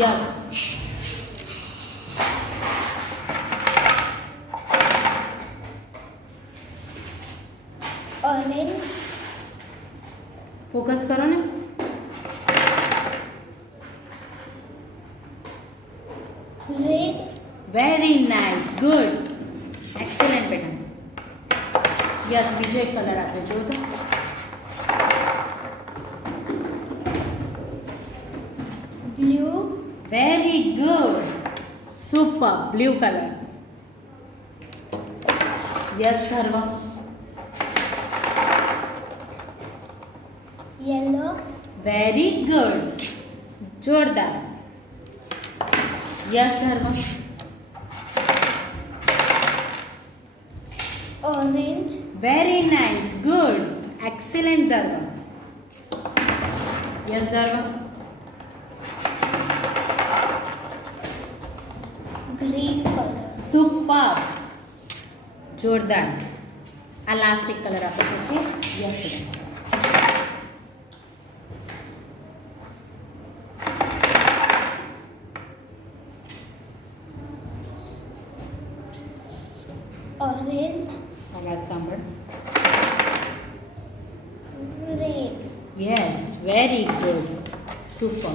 Yes. orange, focus કરો ને. red, very nice, good, excellent બેટા. યસ, બીજો એક કલર આપ્યો જો તો. blue, very good, super, blue colour. Yes Dhruv. yellow, very good, જોરદાર. Yes Dhruv. orange, very nice, good, excellent Dhruv. Yes Dhruv. green color, super, જોરદાર. આ લાસ્ટ એક કલર આપો છો. યસ બેટા. orange, અવાજ સાંભળ. red, yes, very good, super.